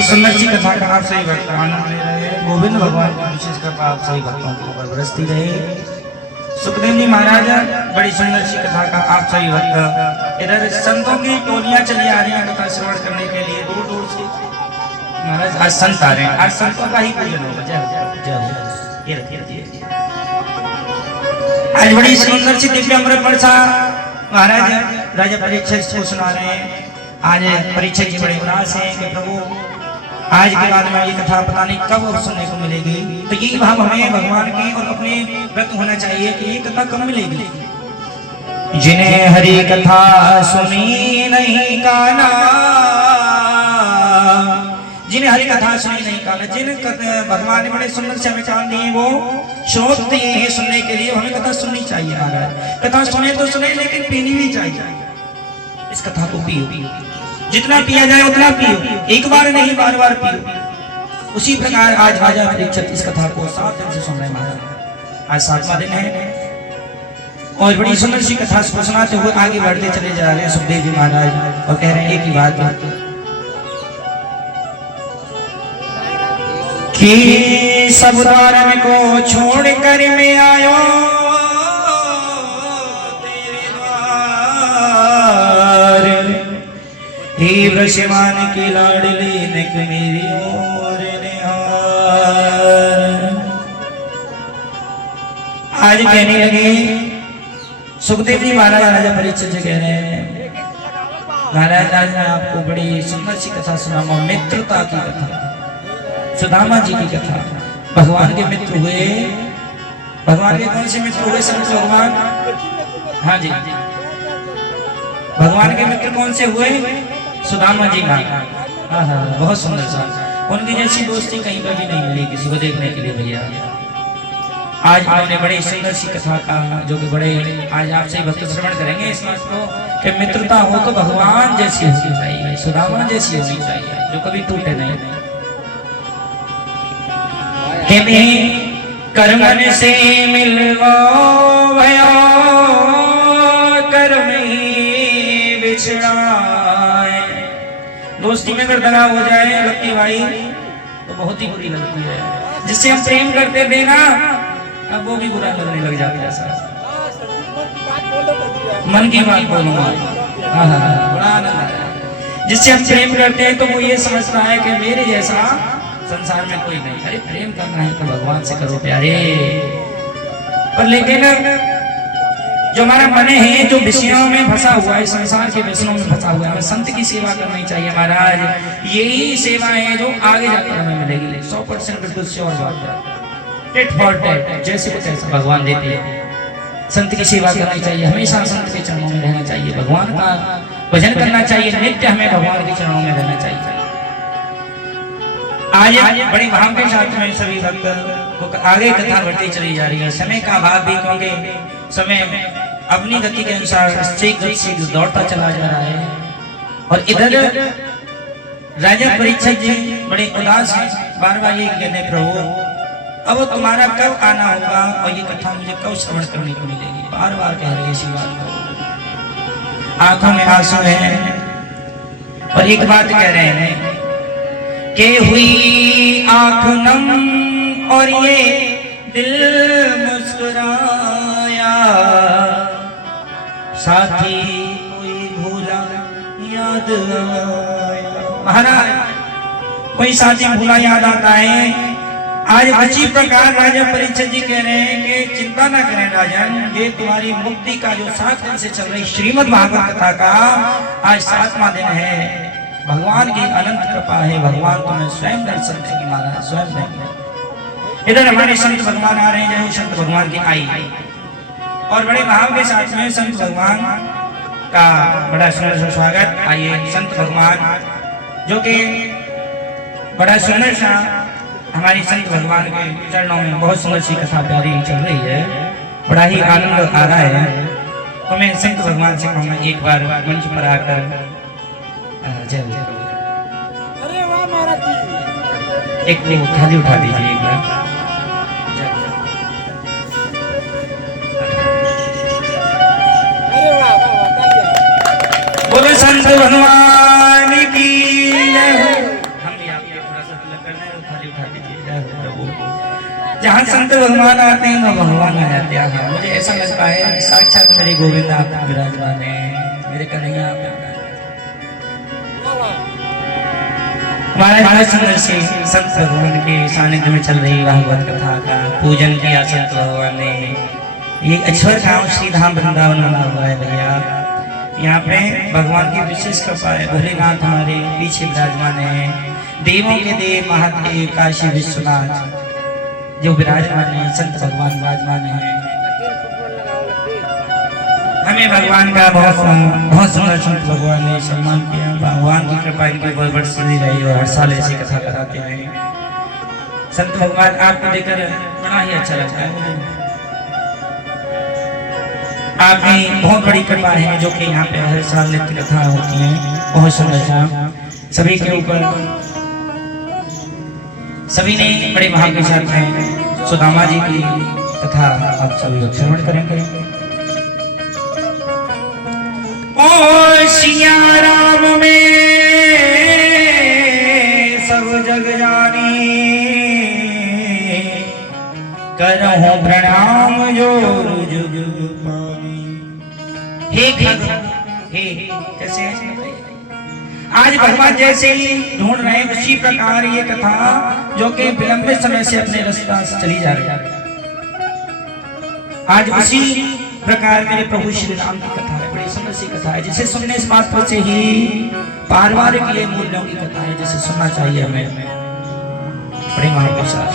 बड़ी सुंदर सी कथा का आप सभी भक्त आनंद ले रहे हैं। गोविंद भगवान की विशेष कृपा आप सभी भक्तों के ऊपर बरसती रहे। सुखदेव जी महाराज बड़ी सुंदर सी कथा का आप सभी भक्त इधर संतों की टोलियां चली आ रही हैं कथा श्रवण करने के लिए दूर दूर से। महाराज आज संत आ रहे हैं, आज संतों का ही पूजन होगा। जय हो। ये रखिए। आज बड़ी सुंदर सी दिव्य अमृत वर्षा महाराज राजा परीक्षित को सुना रहे हैं। आज परीक्षित जी बड़े उदास हैं कि प्रभु आज के बाद में ये कथा पता नहीं कब अब सुनने को मिलेगी। तो यही भाव हमें भगवान के और अपने व्रत होना चाहिए कि ये कथा कब मिलेगी। जिन्हें हरि कथा सुनी नहीं काना, जिन्हें हरि कथा सुनी नहीं काना, जिन भगवान ने बड़े सुंदर से हमें कान दिए वो शोधते हैं सुनने के लिए। हमें कथा सुननी चाहिए महाराज। कथा सुने तो सुने लेकिन पीनी भी चाहिए। इस कथा को पियो, जितना पिया जाए उतना पियो, एक बार नहीं बार बार पियो। उसी प्रकार आज राजा परीक्षित इस कथा को 7 दिन से सुन रहे महाराज। आज 7वां दिन है और बड़ी सुंदर सी कथा को सुनाते हुए आगे बढ़ते चले जा रहे हैं सुखदेव जी महाराज और कह रहे हैं एक ही बात कि सब द्वार को छोड़ कर मैं आयो हे वृषमान की लाडली निक मेरी ओर निहार। आज कहने लगे सुखदेव जी महाराज राजा परीक्षित जी कह रहे हैं महाराज आज मैं आपको बड़ी सुंदर सी कथा सुनाऊंगा। मित्रता की कथा, सुदामा जी की कथा। भगवान के मित्र हुए, भगवान के कौन से मित्र हुए? शंकर भगवान। हाँ जी, भगवान के मित्र कौन से हुए? सुदामा जी का। बहुत सुंदर सा। उनकी जैसी दोस्ती कहीं पर भी नहीं मिली किसी को देखने के लिए भैया। आज हमने बड़ी सुंदर सी कथा का जो कि बड़े आज आपसे भक्त श्रवण करेंगे इस बात को कि मित्रता हो तो भगवान जैसी होनी चाहिए, सुदामा जैसी होनी चाहिए जो कभी टूटे नहीं। कर्मन से मिलवा भया कर्म ही बिछड़ाए। दोस्ती में अगर दरार हो जाए लगती भाई तो बहुत ही बुरी लगती है। जिससे हम प्रेम करते थे ना अब वो भी बुरा लगने लग जाता है। ऐसा मन की बात बोलूंगा। बड़ा आनंद आया। जिससे हम प्रेम करते हैं तो वो ये समझता है कि मेरे जैसा संसार में कोई नहीं। अरे प्रेम करना है तो भगवान से करो प्यारे। पर लेकिन जो हमारा मन है जो विषयों में फंसा हुआ है, संसार के विषयों में फंसा हुआ है, हमें संत की सेवा करनी चाहिए महाराज। यही सेवा है जो आगे जाकर हमें मिलेगी। 100% बिल्कुल श्योर बात है। टेट फॉर टेट, जैसे को तैसा भगवान देते हैं। संत की सेवा करनी चाहिए, हमेशा संत के चरणों में रहना चाहिए, भगवान का भजन करना चाहिए, नित्य हमें भगवान के चरणों में रहना चाहिए। आज बड़े भाव के साथ में सभी भक्त आगे कथा बढ़ती चली जा रही है। समय का अभाव भी क्योंकि समय अपनी गति के अनुसार से दौड़ता चला जा रहा है। और इधर राजा परीक्षित जी बड़े उदास हैं। बार बार ये कहते प्रभु अब तुम्हारा कब आना होगा और ये कथा मुझे कब श्रवण करने को मिलेगी। बार बार कह रहे इसी बात को। आंखों में आंसू है और एक बात कह रहे हैं के हुई आंख नम और ये दिल मुस्कुराया। साथी कोई भूला याद आया। महाराज कोई साथी भूला याद आता है। आज अच्छी प्रकार राजा परीक्षित जी कह रहे हैं कि चिंता ना करें राजन, ये तुम्हारी मुक्ति का जो 7 दिन से चल रही श्रीमद् भागवत कथा का आज 7वां दिन है। भगवान की अनंत कृपा है, भगवान तुम्हें स्वयं दर्शन देंगे महाराज, स्वयं देंगे। इधर हमारे संत भगवान आ रहे हैं। संत भगवान की आई और बड़े भाव के साथ में संत भगवान का बड़ा सुंदर स्वागत। आइए संत भगवान जो कि बड़ा सुंदर सा हमारी संत भगवान के चरणों में बहुत सुंदर सी कथा प्यारी चल रही है। बड़ा ही आनंद आ रहा है। तो मैं संत भगवान से कहूँगा एक बार मंच पर आकर जय जय। अरे वाह महाराज जी, एक थाली उठा दीजिए एक बार। अरे वाह वाह वाह, तालियां। बोलो संत भगवान की जय। हम भी आपके संत भगवान आते हैं वहाँ भगवान आ जाते हैं। हाँ, मुझे ऐसा लगता है कि साक्षात मेरे गोविंद आप विराजमान है, मेरे कन्हैया आप हमारे सुंदर से संत भगवान के सानिध्य में चल रही भागवत कथा का पूजन किया संत भगवान ने। ये अक्षर गांव श्री धाम वृंदावन बना हुआ है भैया। यहाँ पे भगवान की विशेष कृपा है। भोलेनाथ हमारे पीछे विराजमान है, देवों के देव महादेव काशी विश्वनाथ जो विराजमान है, संत भगवान विराजमान है। हमें भगवान का बहुत सुंदर संत भगवान ने सम्मान किया। भगवान की कृपा इनके ऊपर बरसती रही और हर साल ऐसी कथा कराते हैं। संत भगवान आपको देखकर बड़ा ही अच्छा लगता है मुझे। आपकी बहुत बड़ी कृपा है जो कि यहाँ पे हर साल नित्य कथा होती है। बहुत सुंदर सा सभी के ऊपर सभी ने बड़े भाव के साथ में सुदामा जी की कथा आप सभी लोग श्रवण करेंगे। ओ सिया राम में सब जग जानी, करहूं प्रणाम जोर जुग पानी। हे कैसे आज भगवान जैसे ही ढूंढ रहे हैं उसी प्रकार ये कथा जो कि विलंबित समय से अपने रास्ता से चली जा रही है, आज उसी प्रकार मेरे प्रभु श्री राम की कथा है। बड़ी सुंदर सी कथा है जिसे सुनने से मात्र से ही पारिवारिक लिए मूल्यों की कथा है जिसे सुनना चाहिए हमें बड़े भाव के साथ।